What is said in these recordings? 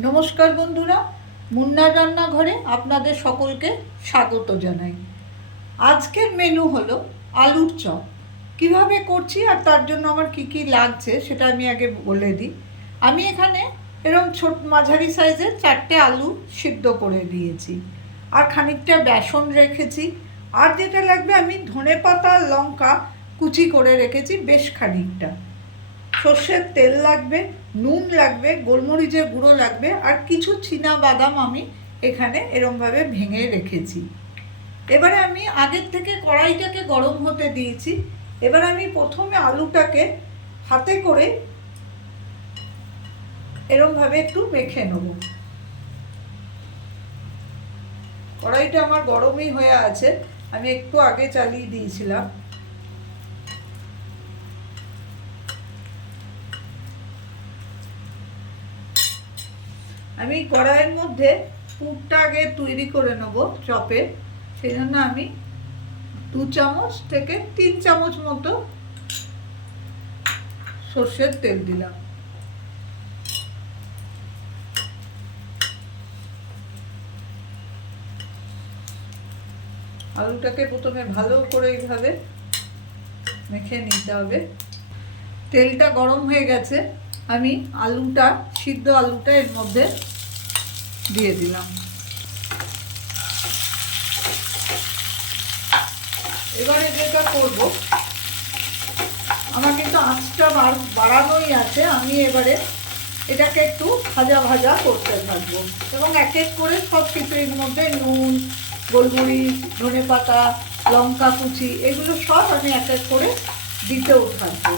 নমস্কার বন্ধুরা, মুন্নার রান্নাঘরে আপনাদের সকলকে স্বাগত জানাই। আজকের মেনু হলো আলুর চপ। কিভাবে করছি আর তার জন্য আমার কি কি লাগছে সেটা আমি আগে বলে দিই। আমি এখানে এরকম ছোট মাঝারি সাইজের 4টে আলু সিদ্ধ করে দিয়েছি, আর খানিকটা বেসন রেখেছি। আর যেটা লাগবে, আমি ধনেপাতা লঙ্কা কুচি করে রেখেছি বেশ খানিকটা। সর্ষের তেল লাগবে, নুন লাগবে, গোলমরিচের গুঁড়ো লাগবে, আর কিছু চীনা বাদাম আমি এখানে এরমভাবে ভেঙে রেখেছি। এবারে আমি আগের থেকে কড়াইটাকে গরম হতে দিয়েছি। এবার আমি প্রথমে আলুটাকে হাতে করে এরমভাবে একটু মেখে নেব। কড়াইটা আমার গরমই হয়ে আছে, আমি একটু আগে চালিয়ে দিয়েছিলাম। আমি কড়াইয়ের মধ্যে পুরটা আগে তৈরি করে নেব চপে। সেই জন্য আমি 2 চামচ থেকে 3 চামচ মতো সর্ষের তেল দিলাম। আলুটাকে প্রথমে ভালো করে এইভাবে মেখে নিতে হবে। তেলটা গরম হয়ে গেছে, আমি সিদ্ধ আলুটা এর মধ্যে দিয়ে দিলাম। এবারে যেটা করব, আমার কিন্তু আঁচটা বাড়ানোই আছে। আমি এবারে এটাকে একটু ভাজা ভাজা করতে থাকবো, এবং এক এক করে সব কিছু এর মধ্যে নুন, গোলমরিচ, ধনেপাতা, লঙ্কা কুচি, এগুলো সব আমি এক এক করে দিতেও থাকবো।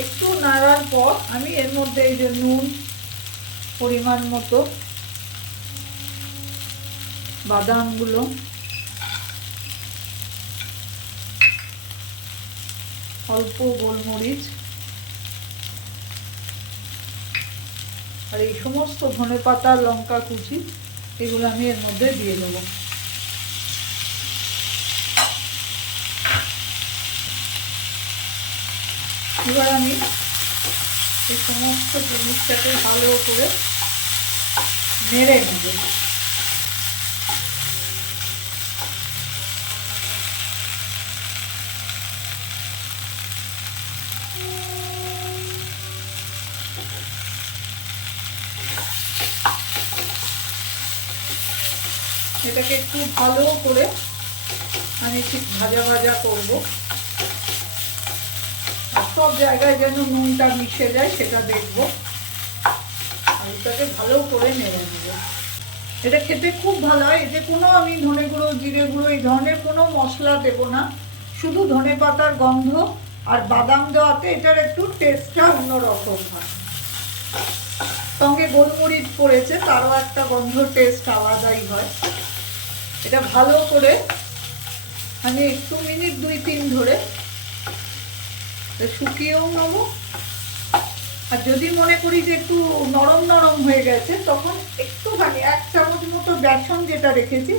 একটু নাড়ার পর আমি এর মধ্যে এই যে নুন পরিমাণ মতো, বাদামগুলো, অল্প গোলমরিচ, আর এই সমস্ত ধনেপাতা লঙ্কা কুচি, এগুলো আমি এর মধ্যে দিয়ে দেবো। এবার আমি এই সমস্ত জিনিসটাকে ভালো করে নেড়ে নেব। এটাকে একটু ভালো করে আমি ঠিক ভাজা ভাজা করবো, সব জায়গায় যেন নুনটা মিশে যায় সেটা দেখবো। আলুটাকে ভালো করে নেড়ে নেব। এটা খেতে খুব ভালো হয়। এতে কোনো আমি ধনে গুঁড়ো, জিরে গুঁড়ো এই ধরনের কোনো মশলা দেবো না, শুধু ধনে পাতার গন্ধ আর বাদাম দেওয়াতে এটার একটু টেস্টটা অন্যরকম হয়। সঙ্গে গোলমরিচ পড়েছে, তারও একটা গন্ধ, টেস্ট আলাদাই হয়। এটা ভালো করে আমি একটু মিনিট 2-3 ধরে শুকিয়েও নেব। আর যদি মনে করি যে একটু নরম নরম হয়ে গেছে, তখন একটুখানি 1 চামচ মতো বেসন যেটা রেখেছি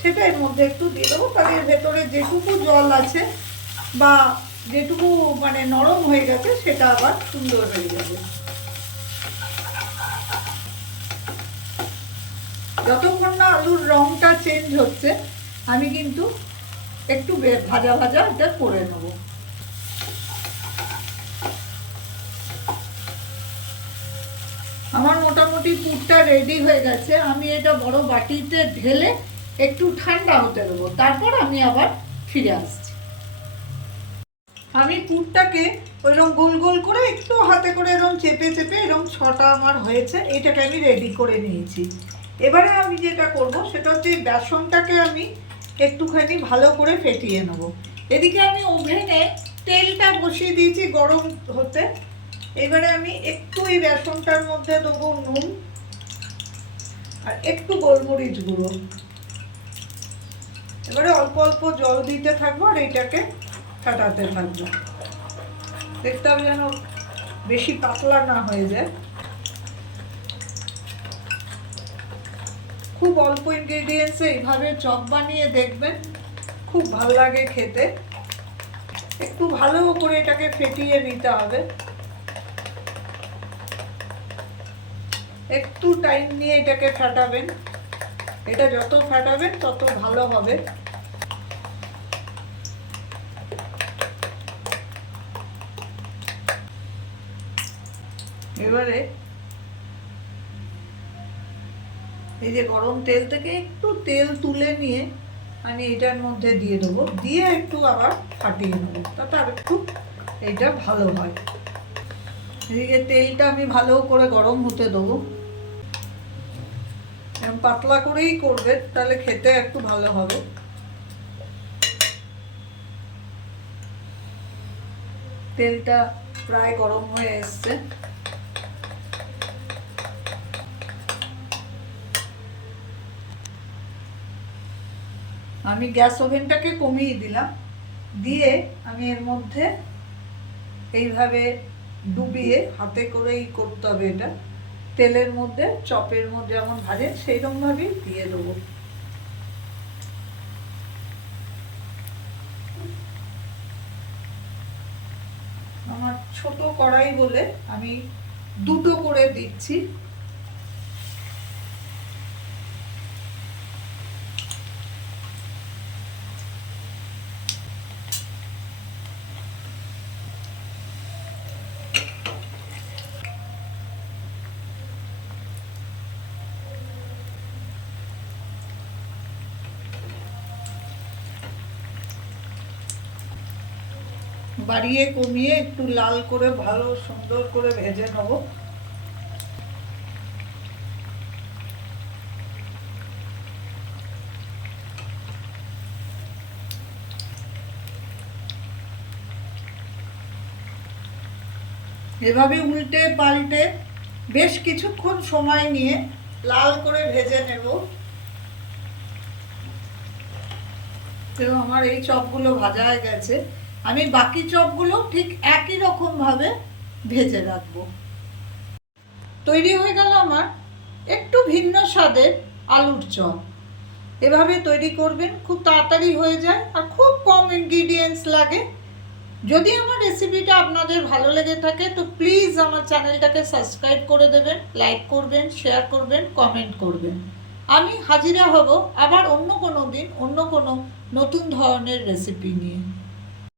সেটা এর মধ্যে একটু দিয়ে দেবো। তাহলে এর ভেতরে যেটুকু জল আছে বা যেটুকু মানে নরম হয়ে গেছে সেটা আবার সুন্দর হয়ে যাবে। যতক্ষণ না আলুর রংটা চেঞ্জ হচ্ছে, আমি কিন্তু একটু ভাজা ভাজা এটা করে নেব। আমার মোটামুটি পুরটা রেডি হয়ে গেছে। আমি এটা বড় বাটিতে ঢেলে একটু ঠান্ডা হতে দেবো, তারপর আমি আবার ফিরে আসছি। আমি পুরটাকে ওইরকম গোল গোল করে একটু হাতে করে এরকম চেপে চেপে এরকম 6টা আমার হয়েছে। এটাকে আমি রেডি করে নিয়েছি। এবারে আমি যেটা করব সেটা হচ্ছে বেসনটাকে আমি একটুখানি ভালো করে ফেটিয়ে নেব। এদিকে আমি ওভেনে তেলটা বসিয়ে দিয়েছি গরম হতে। এবারে আমি একটু এই বেসনটার মধ্যে দেবো নুন আর একটু গোলমরিচ গুঁড়ো। এবারে অল্প অল্প জল দিতে থাকবো আর এইটাকে ফাটাতে থাকবো। দেখতে হবে যেন বেশি পাতলা না হয়ে যায়। খুব অল্প ইনগ্রেডিয়েন্টসে এইভাবে চপ বানিয়ে দেখবেন, খুব ভালো লাগে খেতে। একটু ভালো করে এটাকে ফেটিয়ে নিতে হবে। একটু টাইম নিয়ে এটাকে ফাটাবেন। এটা যত ফাটাবেন তত ভালো হবে। এবারে এই যে গরম তেল থেকে একটু তেল তুলে নিয়ে আমি এটার মধ্যে দিয়ে দেবো, দিয়ে একটু আবার ফাটিয়ে নেবো, তাতে আর একটু এইটা ভালো হয়। এদিকে তেলটা আমি ভালো করে গরম হতে দেবো। পাতলা করেই করবেন, তাহলে খেতে একটু ভালো হবে। তেলটা প্রায় গরম হয়ে এসছে। আমি গ্যাস ওভেনটাকে কমিয়ে দিলাম, দিয়ে আমি এর মধ্যে এইভাবে ডুবিয়ে হাতে করেই করতে হবে এটা, তেলের মধ্যে চপের মধ্যে যেমন ভাজে সেইরকমভাবেই দিয়ে দেবো। আমার ছোট কড়াই বলে আমি দুটো করে দিচ্ছি। বাড়িয়ে কমিয়ে একটু লাল করে ভালো সুন্দর করে ভেজে নেব। এভাবে উল্টে পাল্টে বেশ কিছুক্ষণ সময় নিয়ে লাল করে ভেজে নেব। তো আমার এই চপগুলো ভাজা হয়ে গেছে, আমি বাকি চপগুলো ঠিক একই রকম ভাবে ভেজে রাখবো। তৈরি হয়ে গেল আমার একটু ভিন্ন স্বাদের আলুর চপ। এভাবে তৈরি করবেন, খুব তাড়াতাড়ি হয়ে যায় আর খুব কম ইনগ্রিডিয়েন্টস লাগে। যদি আমার রেসিপিটা আপনাদের ভালো লেগে থাকে তো প্লিজ আমার চ্যানেলটাকে সাবস্ক্রাইব করে দেবেন, লাইক করবেন, শেয়ার করবেন, কমেন্ট করবেন। আমি হাজিরা হব আবার অন্য কোনো দিন অন্য কোনো নতুন ধরনের রেসিপি নিয়ে।